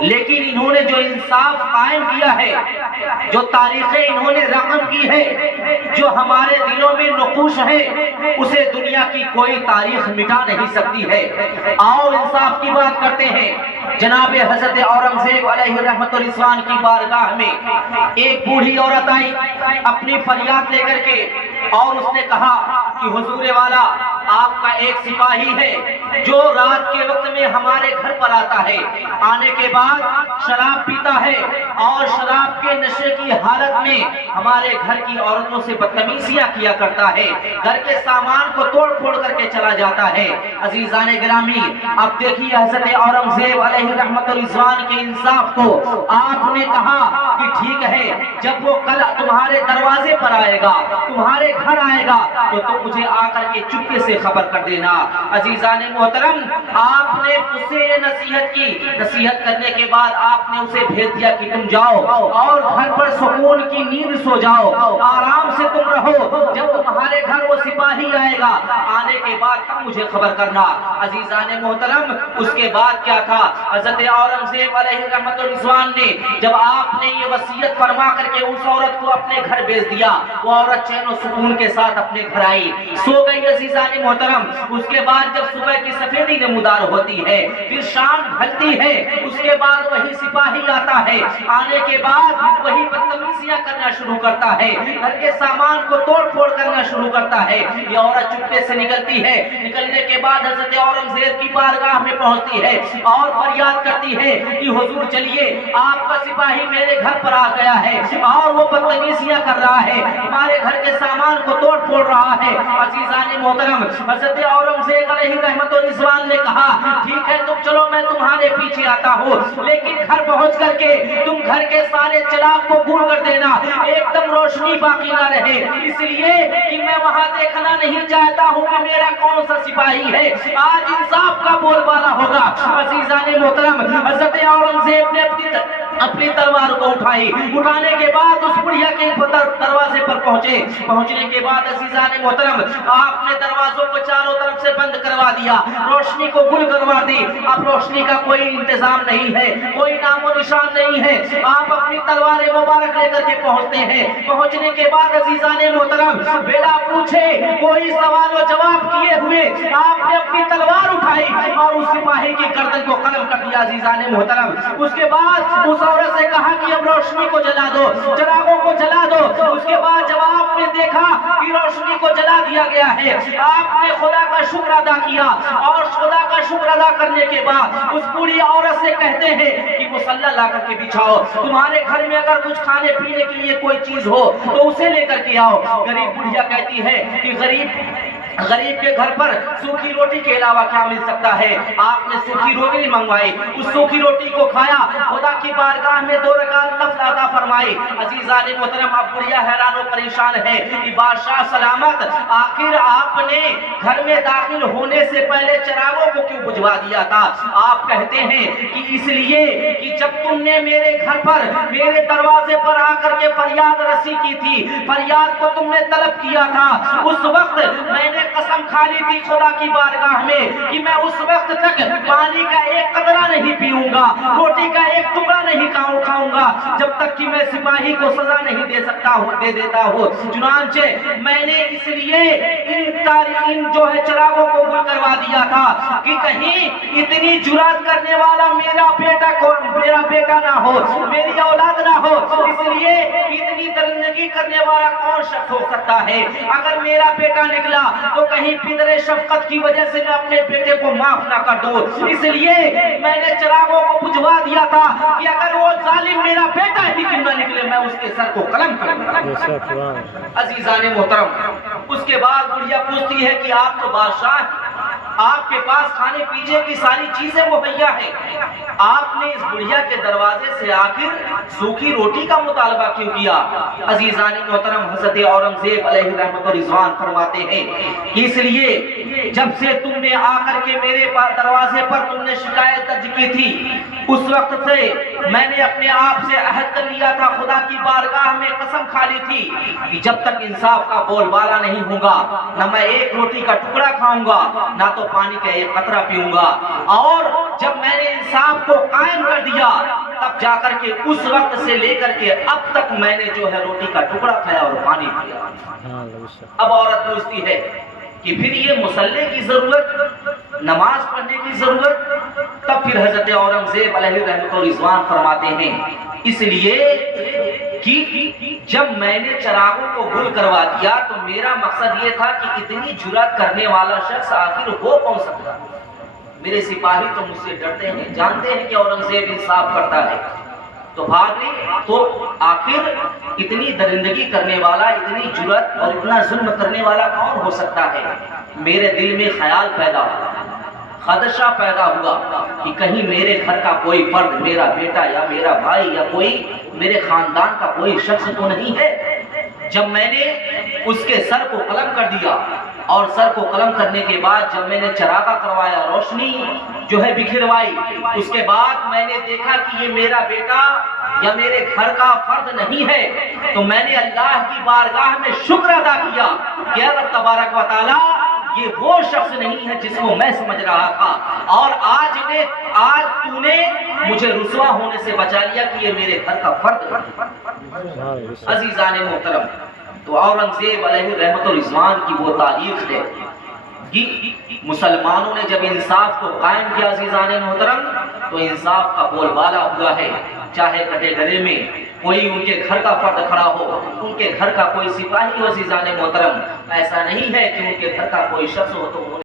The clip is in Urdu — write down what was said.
لیکن انہوں نے جو انصاف قائم کیا ہے، جو تاریخیں انہوں نے رقم کی ہے، جو ہمارے دلوں میں نقوش ہے، اسے دنیا کی کوئی تاریخ مٹا نہیں سکتی ہے۔ آؤ انصاف کی بات کرتے ہیں۔ جناب حضرت اورنگزیب علیہ رحمت و رضوان کی بارگاہ میں ایک بوڑھی عورت آئی اپنی فریاد لے کر کے، اور اس نے کہا کہ حضور والا، آپ کا ایک سپاہی ہے جو رات کے وقت میں ہمارے گھر پر آتا ہے، آنے کے بعد شراب پیتا ہے اور شراب کے نشے کی حالت میں ہمارے گھر کی عورتوں سے بدتمیزیاں کیا کرتا ہے، گھر کے سامان کو توڑ پھوڑ کر کے چلا جاتا ہے۔ عزیزان گرامی، اب دیکھیے حضرت اورنگزیب علیہ رحمت و رضوان کے انصاف کو۔ آپ نے کہا کہ ٹھیک ہے، جب وہ کل تمہارے دروازے پر آئے گا، تمہارے گھر آئے گا، تو تم مجھے آ کر کے چپکے سے خبر کر دینا۔ عزیزان محترم، آپ نے اسے نصیحت کی، نصیحت کرنے کے بعد آپ نے اسے بھیج دیا کہ تم جاؤ اور گھر پر سکون کی نیند سو جاؤ، آرام سے تم رہو، جب تمہارے گھر وہ سپاہی آئے گا، آنے کے بعد تم مجھے خبر کرنا۔ عزیزان محترم، اس کے بعد کیا تھا؟ حضرت اورنگزیب علیہ رحمت و رضوان نے جب آپ نے یہ وصیت فرما کر کے اس عورت کو اپنے گھر بھیج دیا، وہ عورت چین و سکون کے ساتھ اپنے گھر آئی، سو گئی۔ عزیزان محترم، اس کے بعد جب صبح کی سفیدی نمودار ہوتی ہے، پھر شام ڈھلتی ہے، اس کے بعد وہی سپاہی آتا ہے، آنے کے بعد وہی بدتمیزیاں کرنا شروع کرتا ہے، گھر کے سامان کو توڑ پھوڑ کرنا شروع کرتا ہے۔ یہ عورت چپکے سے نکلتی ہے، نکلنے کے بعد حضرت اورنگزیب کی بارگاہ میں پہنچتی ہے اور فریاد کرتی ہے کہ حضور چلیے، آپ کا سپاہی میرے گھر پر آ گیا ہے اور وہ بدتمیزیاں کر رہا ہے، ہمارے گھر کے سامان کو توڑ پھوڑ رہا ہے۔ عزیزان محترم، حضرت اورنگزیب علیہ رحمت و رضوان نے کہا ٹھیک ہے، تم چلو، میں تمہارے پیچھے آتا ہوں، لیکن گھر پہنچ کر کے تم گھر کے سارے چراغ کو گول کر دینا، ایک دم روشنی باقی نہ رہے، اس لیے کہ میں وہاں دیکھنا نہیں چاہتا ہوں کہ میرا کون سا سپاہی ہے، آج انصاف کا بول بالا ہوگا۔ عزیزان محترم، حضرت اورنگزیب نے اپنی تلوار کو اٹھائی، اٹھانے کے بعد اس بڑھیا کے دروازے پر پہنچے، پہنچنے کے بعد عزیزان محترم، آپ نے دروازوں کو چاروں طرف سے بند کروا دیا، روشنی کو گل کروا دی، اب روشنی کا کوئی انتظام نہیں ہے، کوئی نام و نشان نہیں ہے۔ آپ اپنی تلوار مبارک لے کر کے پہنچتے ہیں، پہنچنے کے بعد عزیزان محترم، بلا پوچھے کوئی سوال و جواب کیے ہوئے آپ نے اپنی تلوار اٹھائی اور اس سپاہی کی گردن کو قلم کر دیا۔ عزیزان محترم، اس کے بعد اس عورت سے کہا کہ اب روشنی کو جلا دو، چراغوں کو جلا دو۔ اس کے بعد جب آپ نے دیکھا کہ روشنی کو جلا دیا گیا ہے، آپ نے خدا کا شکر ادا کیا، اور خدا کا شکر ادا کرنے کے بعد اس بوڑھی عورت سے کہتے ہیں کہ مصلی لا کر کے بچھاؤ، تمہارے گھر میں اگر کچھ کھانے پینے کے لیے کوئی چیز ہو تو اسے لے کر کے آؤ۔ غریب بڑھیا کہتی ہے کہ غریب کے گھر پر سوکھی روٹی کے علاوہ کیا مل سکتا ہے؟ آپ نے سوکھی روٹی منگوائی، اس سوکھی روٹی کو کھایا، خدا کی بارگاہ میں 2 رکعت نفل ادا فرمائی۔ عزیزان محترم، اب بڑھیا حیران و پریشان ہے کہ بادشاہ سلامت، آخر آپ نے گھر میں داخل ہونے سے پہلے چراغوں کو کیوں بجھوا دیا تھا؟ آپ کہتے ہیں کہ اس لیے کہ جب تم نے میرے گھر پر، میرے دروازے پر آ کر کے فریاد رسی کی تھی، فریاد کو تم نے طلب کیا تھا، اس وقت میں نے قسم کھا لی تھی خدا کی بارگاہ میں کہ میں اس وقت تک پانی کا ایک قطرہ نہیں پیوں گا، روٹی کا ایک ٹکڑا نہیں کھاؤں گا، جب تک کہ میں سپاہی کو سزا نہیں دے دیتا ہوں۔ چنانچہ میں نے اس لیے ان جو ہے چراغوں کو گل کروا دیا تھا کہ کہیں اتنی جرات کرنے والا میرا بیٹا نہ ہو، میری اولاد نہ ہو، اس لیے اتنی درندگی کرنے والا کون شخص ہو سکتا ہے؟ اگر میرا بیٹا نکلا تو کہیں پدر شفقت کی وجہ سے میں اپنے بیٹے کو معاف نہ کر دوں، اس لیے میں نے چراغوں کو بجھوا دیا تھا کہ اگر وہ ظالم میرا بیٹا ہی کیوں نہ نکلے میں اس کے سر کو قلم کروں گا۔ عزیزان محترم، اس کے بعد بڑھیا پوچھتی ہے کہ آپ تو بادشاہ، آپ کے پاس کھانے پینے کی ساری چیزیں مہیا ہیں، آپ نے اس بڑھیا کے دروازے سے آخر سوکھی روٹی کا مطالبہ کیوں کیا؟ عزیزان محترم، حضرت اورنگزیب علیہ رحمت و رضوان فرماتے ہیں کہ اس لیے جب سے تم نے آ کر کے میرے دروازے پر تم نے شکایت درج کی تھی، اس وقت سے میں نے اپنے آپ سے عہد کر لیا تھا، خدا کی بارگاہ میں قسم کھا لی تھی کہ جب تک انصاف کا بول بالا نہیں ہوگا، نہ میں ایک روٹی کا ٹکڑا کھاؤں گا، نہ تو پانی کا ایک قطرہ پیوں گا۔ اور جب میں نے انصاف کو قائم قائم کر دیا، تب جا کر کے اس وقت سے لے کر کے اب تک میں نے جو ہے روٹی کا ٹکڑا کھایا اور پانی پیا۔ اب عورت پوچھتی ہے کہ پھر یہ مصلی کی ضرورت، نماز پڑھنے کی ضرورت؟ تب پھر حضرت اورنگزیب علیہ رحمت و رضوان فرماتے ہیں اس لیے کہ جب میں نے چراغوں کو گل کروا دیا تو میرا مقصد یہ تھا کہ اتنی جرات کرنے والا شخص آخر ہو کون سکتا؟ میرے سپاہی تو مجھ سے ڈرتے ہیں، جانتے ہیں کہ اورنگزیب انصاف کرتا ہے، تو بھاگ لی۔ تو آخر اتنی درندگی کرنے والا، اتنی جرات اور اتنا ظلم کرنے والا کون ہو سکتا ہے؟ میرے دل میں خیال پیدا ہوا، خدشہ پیدا ہوا کہ کہیں میرے گھر کا کوئی فرد، میرا بیٹا یا میرا بھائی یا کوئی میرے خاندان کا کوئی شخص تو نہیں ہے۔ جب میں نے اس کے سر کو قلم کر دیا اور سر کو قلم کرنے کے بعد جب میں نے چراغا کروایا، روشنی جو ہے بکھروائی، اس کے بعد میں نے دیکھا کہ یہ میرا بیٹا یا میرے گھر کا فرد نہیں ہے، تو میں نے اللہ کی بارگاہ میں شکر ادا کیا کہ اے رب تبارک و تعالی، یہ وہ شخص نہیں ہے جس کو میں سمجھ رہا تھا، اور آج تو نے مجھے رسوا ہونے سے بچا لیا کہ یہ میرے گھر کا فرد ہے۔ عزیزان محترم، تو اورنگزیب علیہ رحمت و رضوان کی وہ تاریخ ہے کہ مسلمانوں نے جب انصاف کو قائم کیا عزیزان محترم، تو انصاف کا بول بالا ہوا ہے، چاہے کٹے گلے میں کوئی ان کے گھر کا فرد کھڑا ہو، ان کے گھر کا کوئی سپاہی ہو عزیزان محترم، ایسا نہیں ہے کہ ان کے گھر کا کوئی شخص ہو تو